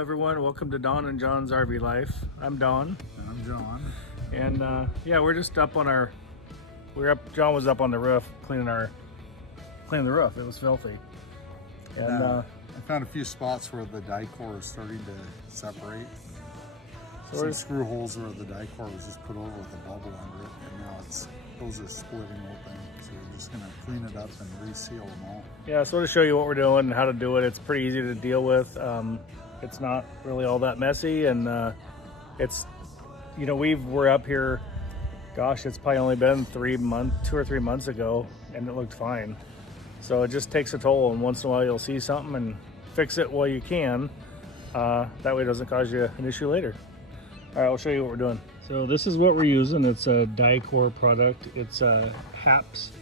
everyone, welcome to Don and John's RV Life. I'm Don. And I'm John. And yeah, we're just up on our, John was up on the roof cleaning the roof. It was filthy. And I found a few spots where the die core is starting to separate. So some screw holes where the die core was just put over with a bubble under it, and now those are splitting open. So we're just gonna clean it up and reseal them all. Yeah, so to show you what we're doing and how to do it, it's pretty easy to deal with. It's not really all that messy, and it's, you know, we're up here, gosh, it's probably only been 2 or 3 months ago, and it looked fine. So it just takes a toll, and once in a while you'll see something and fix it while you can. That way it doesn't cause you an issue later. All right, I'll show you what we're doing. So this is what we're using. It's a die core product. It's HAPS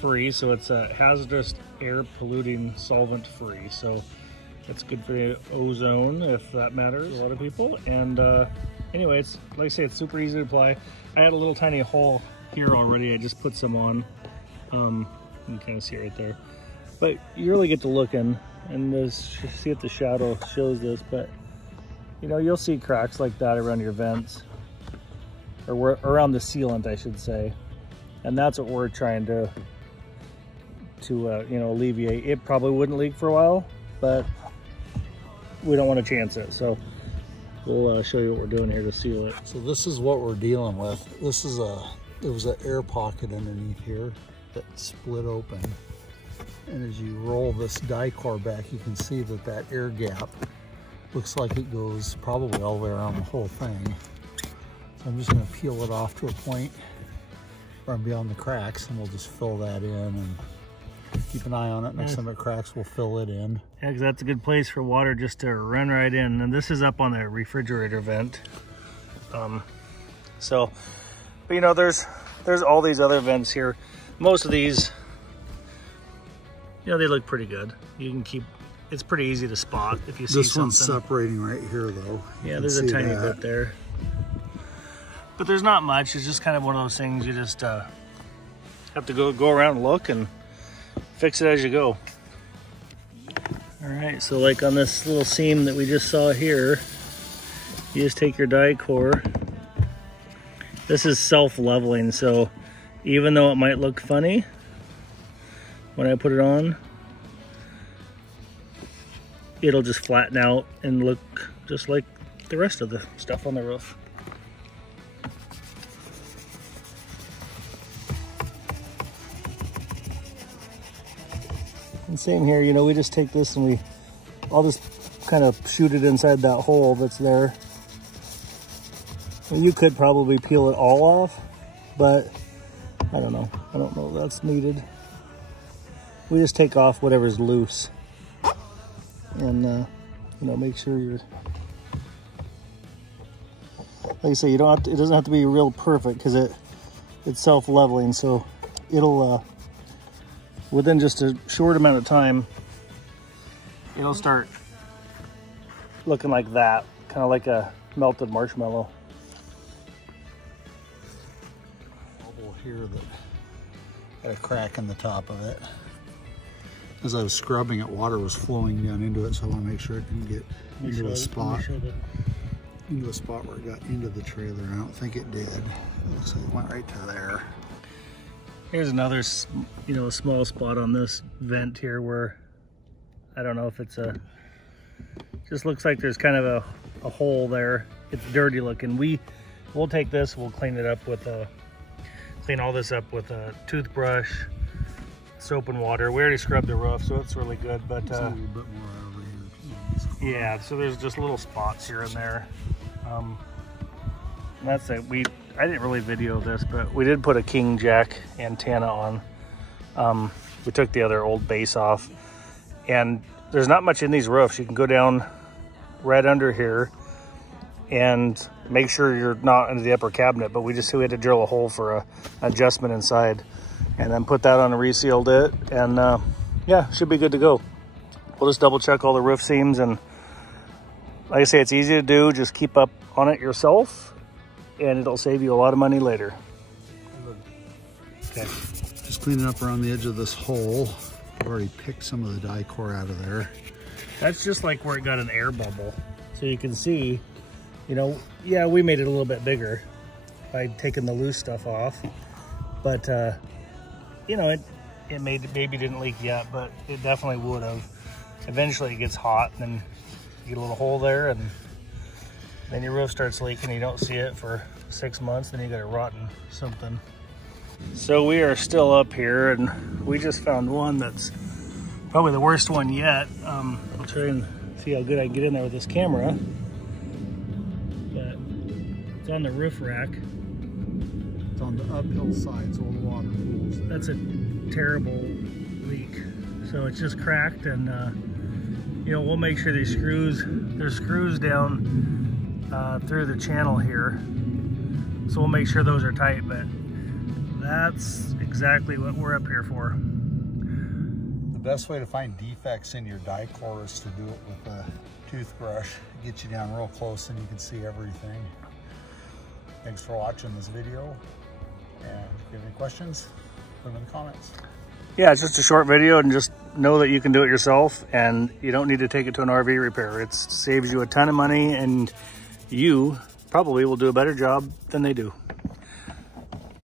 free, so it's a hazardous air polluting solvent free. So it's good for the ozone, if that matters to a lot of people. And anyway, it's like I say, it's super easy to apply. I had a little tiny hole here already. I just put some on. You can kind of see it right there. But you really get to looking, and this, see if the shadow shows this, but you know, you'll see cracks like that around your vents, or around the sealant, I should say. And that's what we're trying to you know, alleviate. It probably wouldn't leak for a while, but we don't want to chance it. So we'll show you what we're doing here to seal it. So this is what we're dealing with. This is there was an air pocket underneath here that split open. And as you roll this die core back, you can see that air gap looks like it goes probably all the way around the whole thing. So I'm just gonna peel it off to a point where I'm beyond the cracks, and we'll just fill that in and keep an eye on it. Next time it cracks, we'll fill it in. Yeah, because that's a good place for water just to run right in. And this is up on the refrigerator vent. But you know, there's all these other vents here. Most of these, you know, they look pretty good. You can keep, it's pretty easy to spot if you see something. This one's separating right here though. Yeah, there's a tiny bit there. But there's not much. It's just kind of one of those things you just have to go around and look and fix it as you go. All right, so like on this little seam that we just saw here, you just take your die core. This is self-leveling, so even though it might look funny when I put it on, it'll just flatten out and look just like the rest of the stuff on the roof. And same here, you know, we just take this and I'll just kind of shoot it inside that hole that's there. And you could probably peel it all off, but I don't know. I don't know if that's needed. We just take off whatever's loose. And you know, make sure you're, like I say, you don't have to, it doesn't have to be real perfect, because it's self-leveling, so it'll within just a short amount of time it'll start looking like that, kind of like a melted marshmallow. Bubble here that had a crack in the top of it. As I was scrubbing it, water was flowing down into it, so I want to make sure it didn't get into a spot where it got into the trailer. I don't think it did. It looks like it went right to there. Here's another, you know, small spot on this vent here where I don't know if it's just looks like there's kind of a hole there. It's dirty looking. We'll take this, we'll clean it up with clean all this up with a toothbrush, soap and water. We already scrubbed the roof, so it's really good, but a little bit more over here. yeah, so there's just little spots here and there. And that's it. I didn't really video this, but we did put a king jack antenna on. We took the other old base off, and there's not much in these roofs. You can go down right under here and make sure you're not into the upper cabinet, but we had to drill a hole for an adjustment inside, and then put that on and resealed it, and yeah, should be good to go. We'll just double check all the roof seams, and like I say, it's easy to do. Just keep up on it yourself, and it'll save you a lot of money later. Okay, just cleaning up around the edge of this hole. I've already picked some of the die core out of there. That's just like where it got an air bubble. So you can see, you know, yeah, we made it a little bit bigger by taking the loose stuff off, but you know, it maybe didn't leak yet, but it definitely would have. Eventually it gets hot, and then you get a little hole there, and then your roof starts leaking. You don't see it for 6 months, then you got a rotten something. So we are still up here, and we just found one that's probably the worst one yet. I'll try and see how good I can get in there with this camera. But it's on the roof rack. It's on the uphill side, so all the water pools there. That's a terrible leak. So it's just cracked, and you know, we'll make sure there's screws down through the channel here. So we'll make sure those are tight, but that's exactly what we're up here for. The best way to find defects in your die core is to do it with a toothbrush. Get you down real close and you can see everything. Thanks for watching this video. And if you have any questions, put them in the comments. Yeah, it's just a short video, and just know that you can do it yourself, and you don't need to take it to an RV repair. It saves you a ton of money, and you probably will do a better job than they do.